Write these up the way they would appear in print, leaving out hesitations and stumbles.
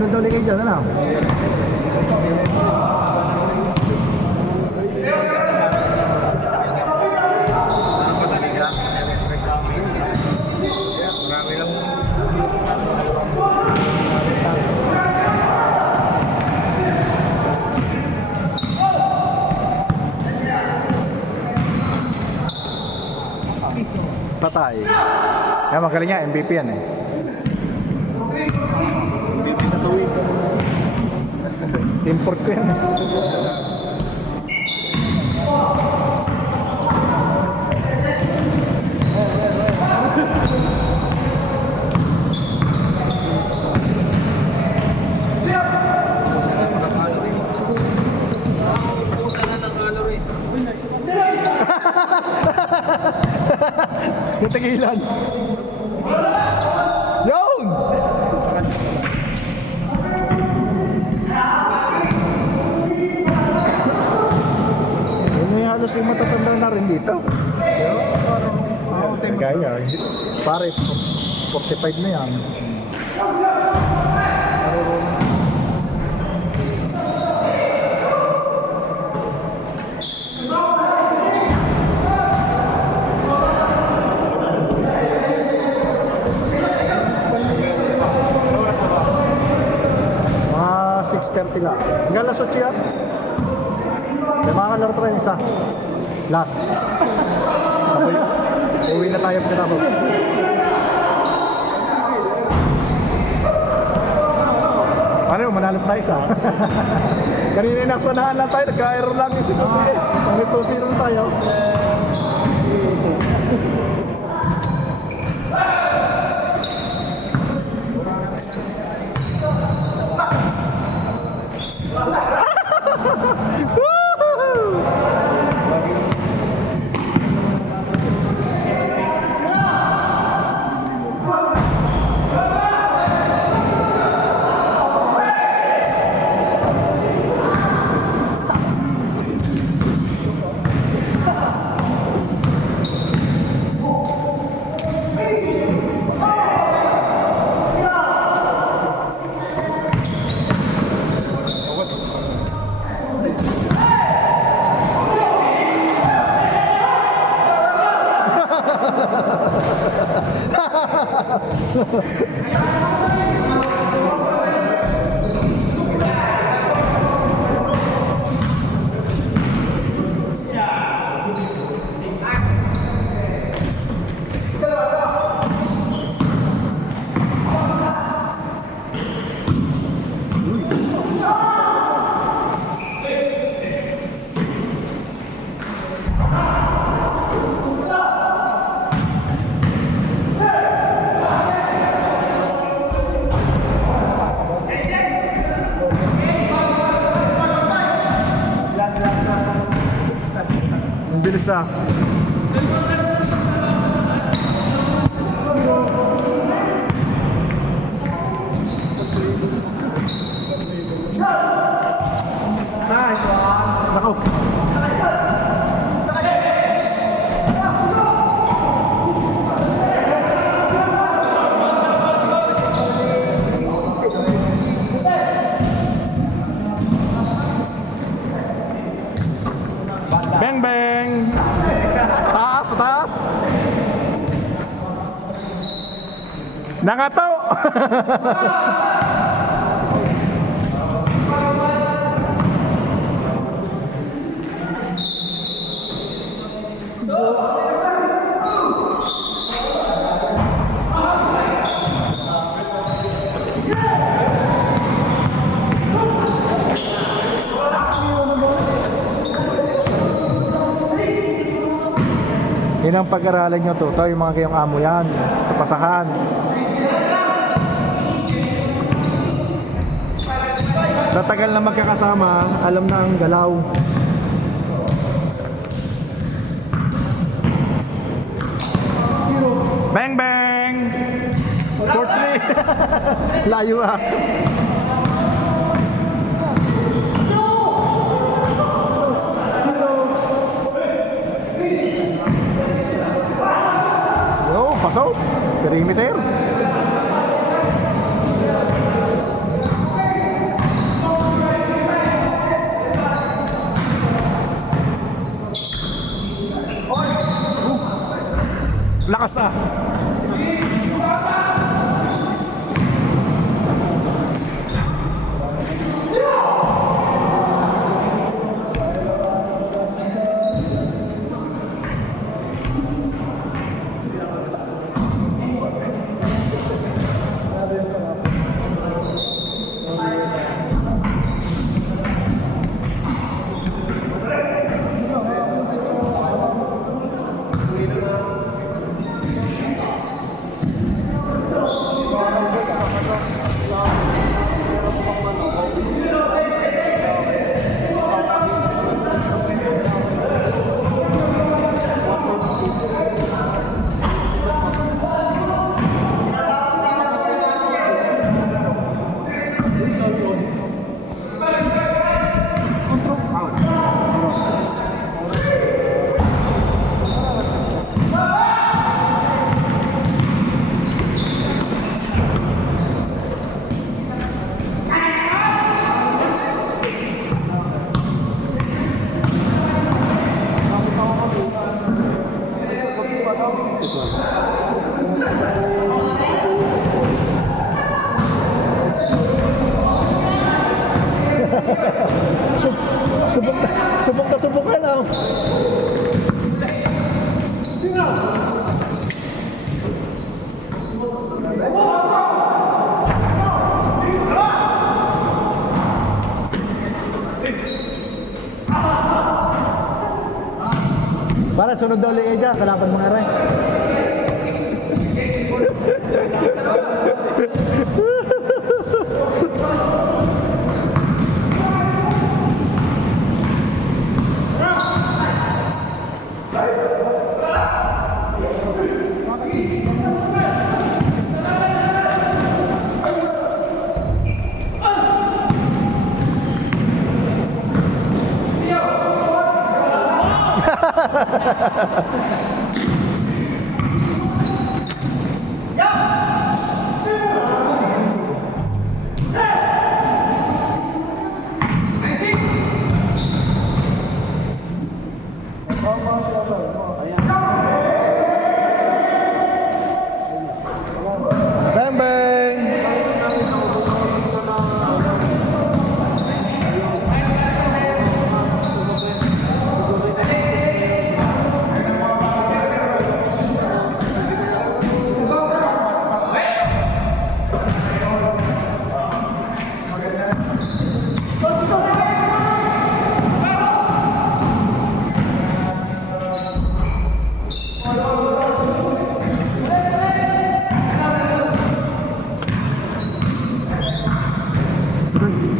sunod ulit kayo dyan, ano? Patay. Kaya magaling niya, MVP yan eh. MVP na tuwing. Import ko yan eh. Natagilan. Yun! May halos yung matatanda na rin dito. Gaya, pare, 45 na yan. Mga 6:30 lang. Hanggang alas 8 yan. May mga kalaro pa rin isa. Last. Okay. Uwi na tayo pagkatapos. Paano yung manalap tayo sa? Kanina yung nakswanahan lang tayo. Nagka-error lang yung sinuti eh. Pang 2-0 tayo. Ang bilis ah. Nice one. Nako. Bang bang. Taas, taas. Nangato. Yun ang pag-aralan nyo to. Ito yung mga kayong amo yan sa pasahan. Sa tagal na magkakasama, alam na ang galaw. Bang bang! 4-3. Layo ah. Pasok, perimeter. Lakas ah. Subok ka lang. Para sunod daw ulit kayo dyan, kalaban mga rin. Bang bang.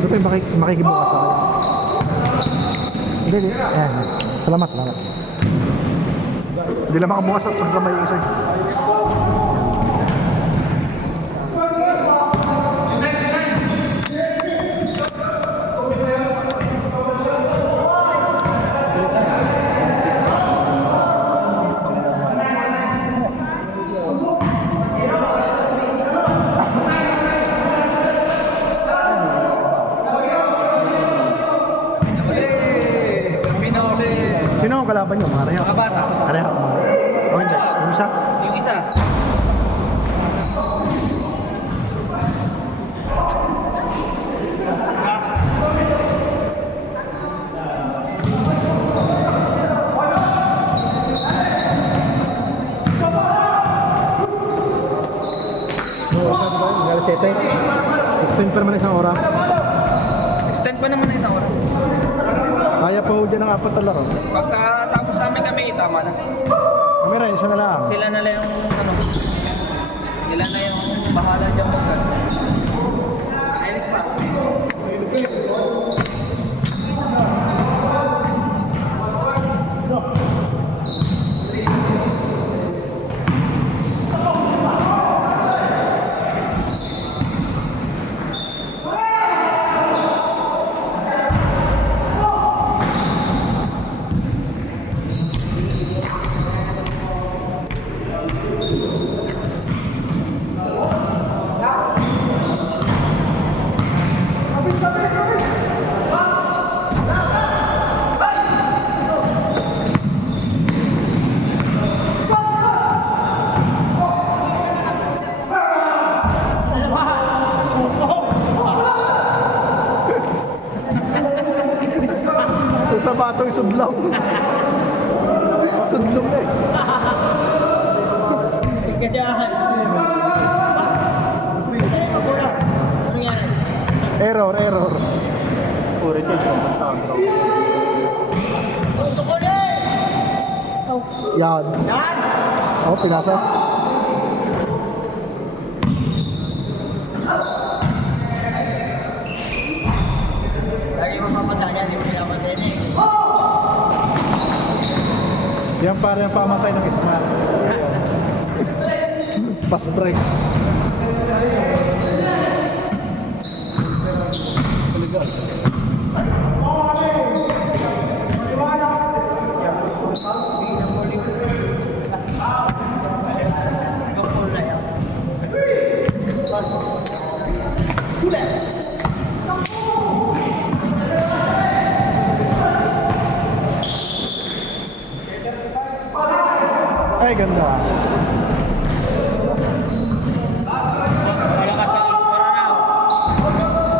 Ito yung makikibukas sa akin. Hindi. Ayan. Salamat. Hindi lang makabukas at pagka may isa. Sino ang kalaban nyo? Mga reha? Mga bata. Reha? O hindi? Yung isa? Yung isa. Extend pa naman isang oras. Extend pa naman na isang oras. Kaya pa ho dyan ng 4 na laro. Pagkatapos namin kami, tama na. Kamera, isa na lang. Sila na lang yung ano. Sila na yung bahala dyan mag-gas. Ayos pa. Yung sa bato yung sudlong. Sudlong eh. Tingnan. Ano nangyari? Error. Puro ito yung Gusto ko na eh! Yan. Yan! Oh, pinasa. Lagi mo papasa niya, di mo pinamatay na eh. Yan pare ang pamatay ng Ismael. Pass break. Gopol na yan. Ay, ganda. Malakas ang Ismara na.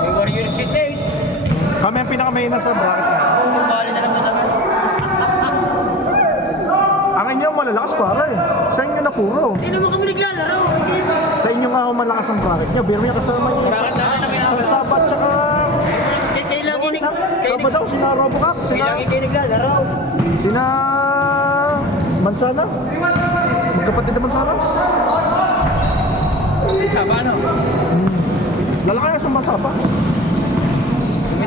May Warrior City. Kami ang pinakamahina sa bracket na. Tumali na naman naman. Ang inyo malalakas pare. Sa inyo na puro. Hindi naman kami naglalaro. Hindi naman. Sa inyo nga ako malakas ang bracket nyo. Biro niya kasama niyo. Bracket natin ang Sa pinaka- Sabat tsaka... Kayo lagi Sabat daw, sina Robocop. Kayo lagi kayo naglalaro. Sina... Mansana? Magkapatid na Mansana? Sama ano? Lalaki sa Masapa. Kumita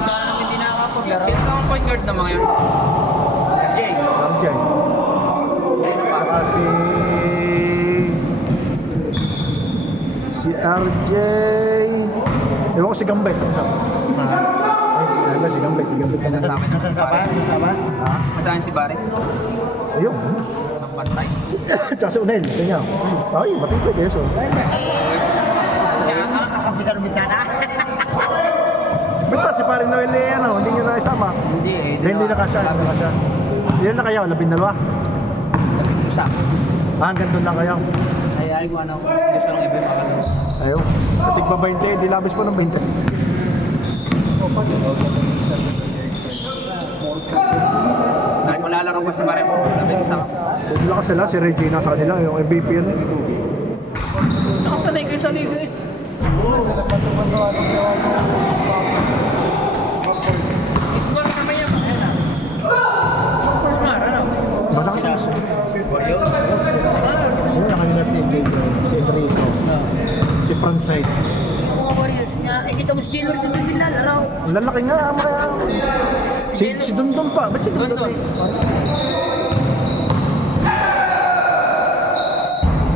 na namin hindi nakakapaglaro. Sino ka ang point guard na mga yun? RJ. RJ. Tsaka si RJ. Ewan ko si Gambay. Ay, si Gambay. Si Gambay na lang. Nasasaba? Ha? Masaan si Barry? Ayun. Ang pantay. Tsaka si Unel. Kanya. Ay, matipid eh. So. Kasi ang kakabisa ng bintana. Ba't ba si Paring Noel eh, ano, hindi nyo na isama? Hindi eh. Hindi na kasya. Hindi na kasya. Ilan na kayo? 12? Isa. Hanggang doon lang kayo. Ay, ay mo ano. Gusto lang iba yung makalabas. Ayun. Katig pa 20, di labis po ng 20. Dahil malalaro pa si Barry. Sabi isa. Doon lang sila, si Regina sa kanila, yung MVP yun eh. Nakasanay kayo sa liga eh. Ismar naman yan. Ismar, ano? Malakas ang Ayun, na kanila si Enrico, si Francais. Yung mga Warriors niya, eh kita mo si Jailer dito din lalaro. Ang lalaki nga, mga... Si Dundon pa, ba't si Dundon?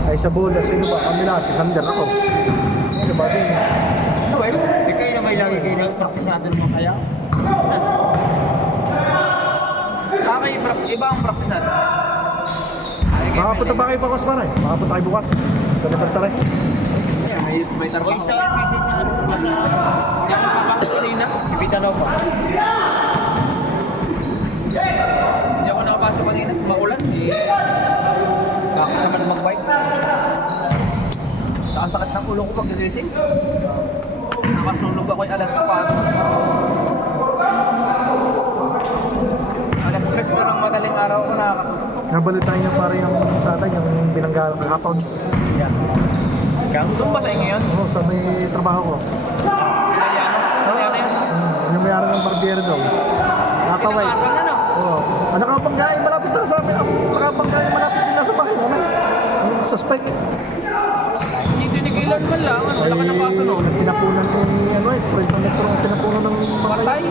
Ay, sa bola, sino ba? Kami na, si Sander ako. Ano ba din? Ano eh? Eh kayo na may lagi kayo nagpraktisado naman kaya? Sa akin, iba ang praktisado. Makapunta ba kayo pa, Kosmar eh? Makapunta kayo bukas. Kanatal sa rin. May trabaho. Isa yung busy sa ano, nasa... Hindi ako nakapasok kanina. Ibita daw pa. Hindi ako nakapasok kanina. Maulan. Kakot naman mag-bike. Saka sakit ng ulo ko pag gising. Nakasulog ako ay alas 4. Alas 3 na ng madaling araw ko nakakatulog. Nabalitaan niya pare yung sa atin, yung binanggalang ng hapon. Yeah. Doon ba sa inyo yun? Oo, sa may trabaho ko. Italiano? Italiano yun? Yung mayroon ng barbiero daw. Nakakaway. Pinakasan na no? Oo. Ang nakapanggain, malapit na sa amin. Ang nakapanggain, malapit din na sa bahay namin. Ang suspect. Hindi tinigilan man lang. Ano? Wala ka ng kaso no? Pinapunan ko ni ano eh, friend ng metro, pinapunan ng Patay?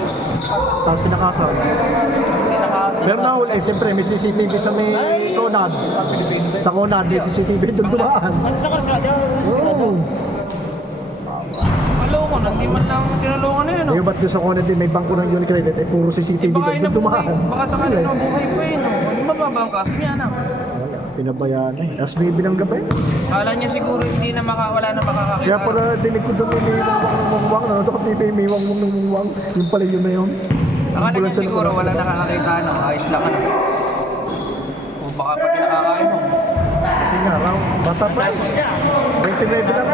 tapos pinakasan. Hindi nakaso. Pero nahul eh, siyempre may CCTV sa may Conad. Sa Conad, may CCTV doon dumaan. Sa kalsada? Oo. Maloko na. Hindi man lang tinulungan na yun. Eh, ba't doon sa Conad din, may bangko ng Unicredit, eh puro CCTV Baka doon dumaan. Baka sakali na buhay pa yun. Hindi mababa ang kaso niya na. Pinabayaan eh. Tapos may binanggap eh. Kala niya siguro hindi na wala na makakakita. Kaya pala dinig ko doon may wangwang. Nanotok TV, may wangwang. Yung pala yun na yun. Akala niya Ambulansya na siguro pala. wala nakakakita. Ano? Ayos lang ano. O baka pati nakakain mo. Kasi nga raw, bata pa eh. 29 lang.